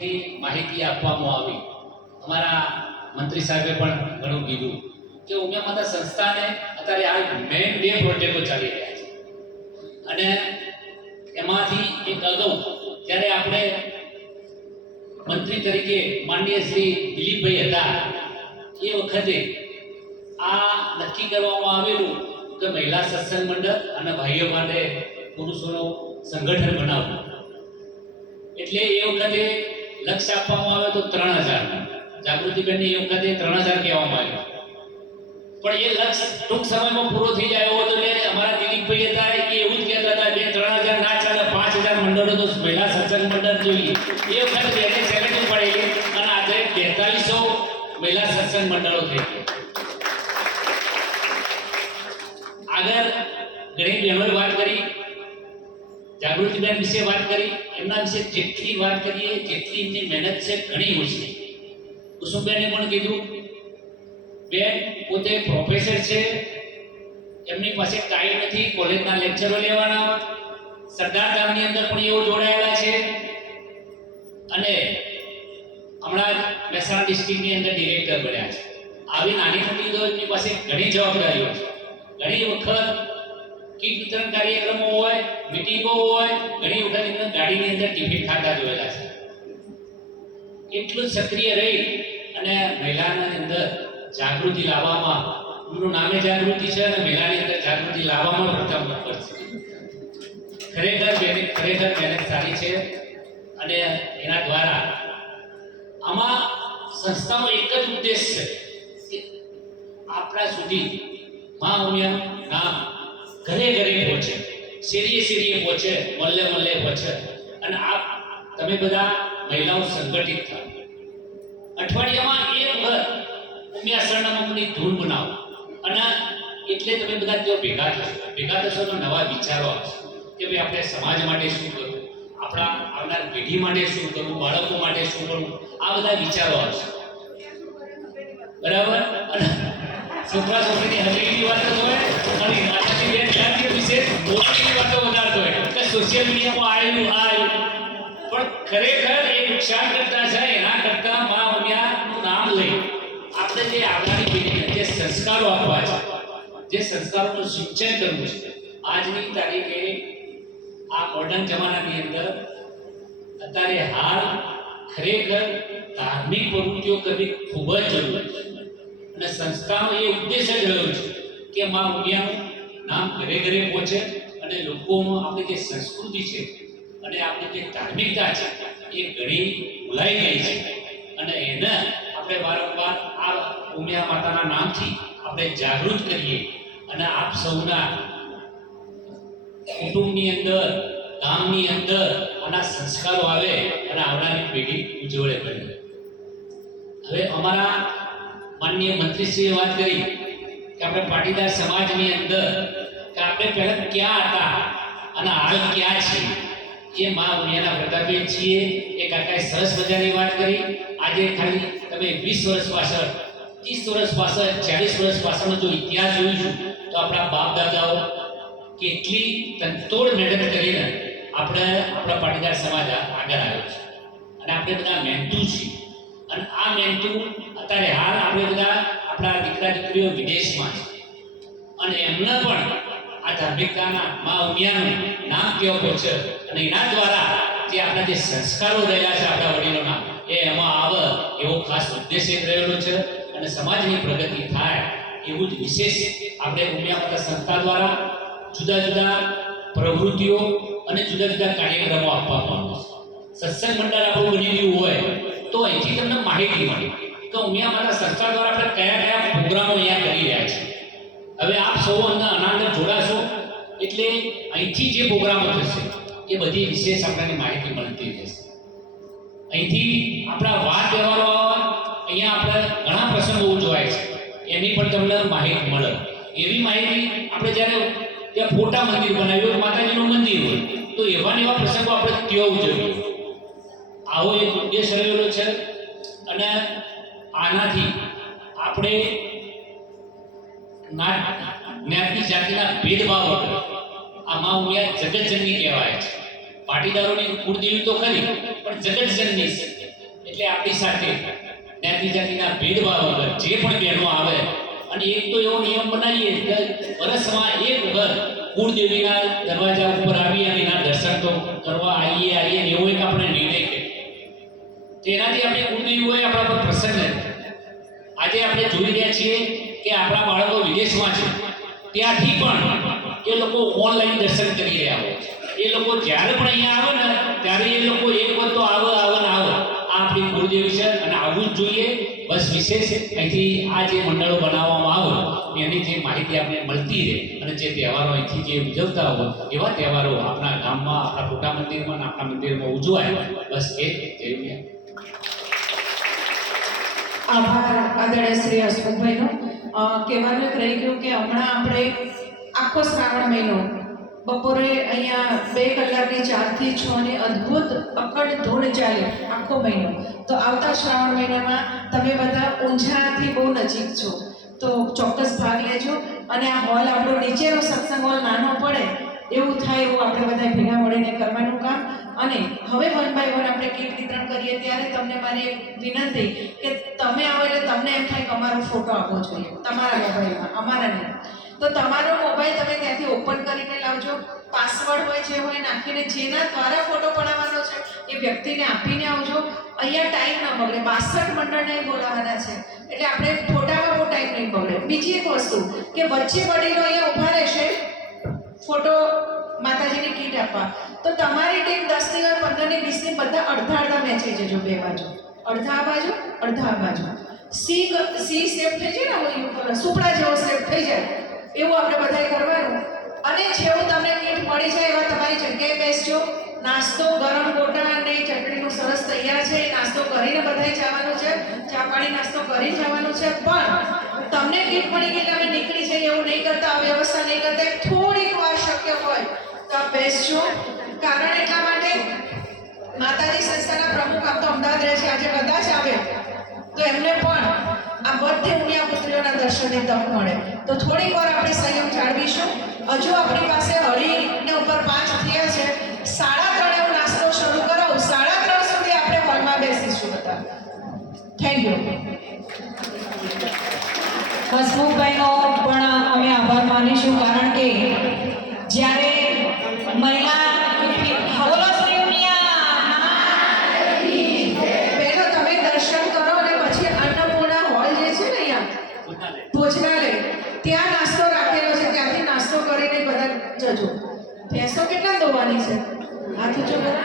માહિતી આપવામાં આવી. અમારા મંત્રી સાહેબે પણ ઘણું કીધું કે ઉમિયા માતા સંસ્થાને અત્યારે આ મેઇન 2 પ્રોજેક્ટો ચાલી રહ્યા છે અને એમાંથી એક અગાઉ જ્યારે આપણે મંત્રી તરીકે માનનીય શ્રી દિલીપભાઈ હતા એ વખતે આ નક્કી કરવામાં આવેલું કે મહિલા સત્સંગ મંડળ અને ભાઈઓ માટે પુરુષોનું સંગઠન બનાવવું. એટલે એ વખતે લક્ષ્ય આપવામાં આવે તો 3000. જાગૃતિબેનને એ વખતે 3000 કહેવામાં આવ્યું, પણ એ લક્ષ્ય ટૂંક સમયમાં પૂરો થઈ જાય એવો હતો. એટલે અમારા દિલીપભાઈ હતા એ એવું જ કહેતા હતા 3000 ના ચાલે, 5000 મંડળો તો મહિલા સત્સંગ મંડળ જોઈએ. એ વખતે એને ચેલેન્જ પડેલી અને આજે 4300 મહિલા સત્સંગ મંડળો થઈ ગયા. આગળ ઘણી બહેનોએ વાત કરી, જાગૃતિબેન વિશે વાત કરી, એમના વિશે જેટલી વાત કરીએ જેટલી એમની મહેનત છે ઘણી ઓછી. કુસુમબેને પણ કીધું, બેન પોતે પ્રોફેસર છે, એમની પાસે ટાઈમ નથી કોલેજના લેક્ચરો લેવાના. સરદાર ગામની અંદર પણ એવો જોડાયેલા છે અને હમણાં મહેસાણા ડિસ્ટ્રિક્ટની અંદર ડિરેક્ટર બન્યા છે. આવી નાની મોટી તો એમની પાસે ઘણી જવાબદારીઓ છે. ઘણી વખત કીટ વિતરણ કાર્યક્રમો હોય, મીટિંગો હોય, ઘણી વખત એમને ગાડીની અંદર ટિફિન ખાતા જોયેલા છે. એટલું સક્રિય રહી અને મહિલાની અંદર જાગૃતિ લાવવામાં, એમનું નામે જાગૃતિ છે અને મહિલાની અંદર જાગૃતિ લાવવામાં પ્રથમ નંબર છે. ખરેખર મહેનત સારી છે અને એના દ્વારા આમાં સંસ્થાનો એક જ ઉદ્દેશ છે કે આપણા સુધી મા ઉમિયાનું નામ ઘરે ઘરે પહોંચે, શેરીએ શેરીએ પહોંચે, મલ્લે મલ્લે પહોંચે અને તમે બધા મહિલાઓ સંગઠિત થાવ. અઠવાડિયામાં એક વખત ઉમિયા સરનામાની ધૂન બનાવો અને એટલે તમે બધા ત્યાં ભેગા થશો તો નવા વિચારો આવશે કે ભાઈ આપણે સમાજ માટે શું કરવું, આપણા આવનાર પેઢી માટે શું કરવું, બાળકો માટે શું કરવું, આ બધા વિચારો આવશે. બરાબર? અને છોકરા છોકરીની હવેલીની વાતો હોય અને આનાથી બેન જાતીય વિશે બોલવાની વાતો વધારતો હોય કે સોશિયલ મીડિયામાં આવ્યું પણ ખરેખર એ નુકસાન કરતા છે. એના કરતા મા ઉમિયાનું નામ લઈ આપણે જે આવનારી પેઢીને જે સંસ્કારો આપવા છે, જે સંસ્કારોનું સિંચન કરવું છે, આજની તારીખે આ મોડર્ન જમાનાની અંદર અત્યારે હાલ ખરેખર ધાર્મિક પ્રવૃત્તિઓ કરવી ખૂબ જ જરૂરી છે અને સંસ્થાનો એ ઉદ્દેશ જ રહ્યો છે કે મા ઉમિયાનું નામ ઘરે ઘરે પહોંચે અને લોકોમાં આપણી જે સંસ્કૃતિ છે અને આપણી જે ધાર્મિકતા છે એ ઘણી ભૂલાઈ ગઈ છે અને એને આપણે વારંવાર આ ઉમિયા માતાના નામથી આપણે જાગૃત કરીએ અને આપ સૌના કુટુંબની અંદર, ગામની અંદર આના સંસ્કારો આવે અને આવનારી પેઢી ઉજ્જવળ બને. હવે અમારા માનનીય મંત્રીશ્રીએ વાત કરી કે આપણે પાટીદાર સમાજની અંદર કે આપણે પહેલા ક્યાં હતા અને હાલ ક્યાં છીએ, એ મા ઉમિયાના પ્રતાપે છીએ. એ કાકાએ સરસ મજાની વાત કરી. આજે ખાલી તમે 20 વર્ષ પાછળ, 30 વર્ષ પાછળ, 40 વર્ષ પાછળનો જો ઇતિહાસ જોઈશું તો આપણા બાપ દાદાઓ કેટલી તનતોડ મહેનત કરીને આપણા પાટીદાર સમાજ આગળ આવ્યો છે અને આપણે બધા મહેનતુ છીએ અને આ મહેનતુ અત્યારે હાલ આપણે બધા આપણા દીકરા દીકરીઓ વિદેશમાં છે અને એમને પણ આ ધાર્મિકતાના મા ઉમિયાનું નામ કેવું પહોંચે અને એના દ્વારા જે આપણા જે સંસ્કારો રહેલા છે આપણા વડીલોના એ એમાં આવે એવો ખાસ ઉદ્દેશ એક રહેલો છે અને સમાજની પ્રગતિ થાય એવું જ વિશેષ આપણે ઉમિયા માતા સંસ્થા દ્વારા જુદા જુદા પ્રવૃત્તિઓ અને જુદા જુદા કાર્યક્રમો આપવામાં આવે છે. સત્સંગ મંડળ આપણું બની ગયું હોય તો અહીંથી તમને માહિતી મળે કે ઉમિયા માતા સંસ્થા દ્વારા આપણે કયા કયા પ્રોગ્રામો અહીંયા કરી રહ્યા છીએ. હવે આપ સૌ અંદર જોડાશો એટલે અહીંથી જે પ્રોગ્રામો થશે એ બધી વિશેષ આપણને માહિતી મળતી રહેશે. અહીંથી આપણા વાત વ્યવહારો અહીંયા આપણે ઘણા પ્રસંગો ઉજવાય છે એની પણ તમને માહિતી મળે. એવી માહિતી આપણે જ્યારે ત્યાં ફોટા મંદિર બનાવ્યું, માતાજીનું મંદિર હોય તો એવા પ્રસંગો આપણે ત્યાં ઉજવીએ. આવો એક ઉદ્દેશ રહેલો છે અને આનાથી આપણે જ્ઞાતિ જાતિના ભેદભાવ વગર આ મા ઉમિયા જગતજનની કહેવાય છે. પાટીદારોની કુળદેવી તો ખરી પણ જગતજનની છે. કે આપણી સાથે જ્ઞાતિ જાતિના ભેદભાવ વગર જે પણ બહેનો આવે અને એક તો એવો નિયમ બનાવીએ કે વર્ષમાં એક વખત કુળદેવીના દરવાજા ઉપર આવી અને એના દર્શન તો કરવા આવીએ ને એવો એક આપણે નિર્ણય કરીએ. તેનાથી આપણે કુળદેવી હોય આપણા પર પ્રસન્ન રહે. આજે આપણે જોઈ રહ્યા છીએ કે આપણા બાળકો વિદેશમાં છે, ત્યાંથી પણ એ લોકો ઓનલાઈન દર્શન કરી રહ્યા હોય છે. એ લોકો જ્યારે પણ અહીંયા આવે ને ત્યારે એ લોકો એક વખત તો આવે આ આપણી કુળદેવી છે અને આવવું જ જોઈએ. બસ વિશેષ અહીંથી આ જે મંડળો બનાવવામાં આવે એની જે માહિતી આપણે મળતી રહે અને જે તહેવારો અહીંથી જે ઉજવતા હોય એવા તહેવારો આપણા ગામમાં, આપણા મોટા મંદિરમાં અને આપણા મંદિરમાં ઉજવાય. બસ એ જરૂરી. આભાર આદરણીય શ્રી હસમુખભાઈનો. કહેવાનું એક રહી ગયું કે હમણાં આપણે આખો શ્રાવણ મહિનો બપોરે અહીંયા 2 કલાકની 4 થી 6 ની અદ્ભુત અખંડ ધૂન ચાલે આખો મહિનો. તો આવતા શ્રાવણ મહિનામાં તમે બધા ઊંઝાથી બહુ નજીક છો તો ચોક્કસ ભાગ લેજો. અને આ હોલ આપણો નીચેનો સત્સંગ હોલ નાનો પડે એવું થાય એવું આપણે બધા ભેગા મળીને કરવાનું કામ. અને હવે 1 બાય 1 આપણે કીટ વિતરણ કરીએ ત્યારે તમને મારી એક વિનંતી કે તમે આવો એટલે તમને એમ થાય કે અમારો ફોટો આપવો જોઈએ તમારા મોબાઈલમાં, અમારા નહીં. તો તમારો મોબાઈલ તમે ત્યાંથી ઓપન કરીને લાવજો. પાસવર્ડ હોય જે હોય નાખીને જેના દ્વારા ફોટો પડાવવાનો છે એ વ્યક્તિને આપીને આવજો. અહીંયા ટાઈમ ન બગડે. 62 મંડળને બોલાવવાના છે એટલે આપણે ફોટામાં બહુ ટાઈમ નહીં બગડે. બીજી એક વસ્તુ કે વચ્ચે વડીલો અહીંયા ઊભા રહેશે ફોટો માતાજીની કીટ આપવા. તો તમારી ટીમ 10 ની હોય, 15 ની, 20 ની બધા અડધા મેચી જજો. 2 બાજુ, અડધા આ બાજુ, અડધા આ બાજુ. સી શેપ થઈ જાય ને, સુપડા જેવો શેપ થઈ જાય એવું આપણે બધાએ કરવાનું. અને જેવું તમને કીટ મળી જાય એવા તમારી જગ્યાએ બેસજો. નાસ્તો ગરમ ગોટા અને ચટણીનું સરસ તૈયાર છે. નાસ્તો કરીને બધાએ જવાનું છે, ચા પાણી નાસ્તો કરી જવાનું છે. પણ તમને કીટ મળી ગઈ તમે નીકળી જઈએ એવું નહીં કરતા, વ્યવસ્થા નહીં કરતા. થોડીક વાર શક્ય હોય તો આપ બેસજો. કારણ એટલા માટે માતાજી સંસ્થાના પ્રમુખ આપ તો અમદાવાદ રહે છે, આજે કદાચ આવે તો એમને પણ આ બધી ઉમિયા પુત્રીઓના દર્શનની તક મળે. તો થોડીક વાર આપણે સંયમ જાળવીશું. હજુ આપણી પાસે અઢીને ઉપર 5 થયા છે. 3:30 હું નાસ્તો શરૂ કરાવું. 3:30 સુધી આપણે હોલમાં બેસીશું બધા. Thank you. હસમુખભાઈનો પણ અમે આભાર માનીશું કારણ કે જ્યારે મહિલા બોલો શ્રી પહેલો તમે દર્શન કરો અને પછી અન્નપૂર્ણા હોલ જે છે ને અહીંયા ભોજનાલય ત્યાં નાસ્તો રાખેલો છે. ત્યાંથી નાસ્તો કરીને બધા જજો. ભેંસો કેટલા દોવાની છે? હાથ ઊંચો કરો.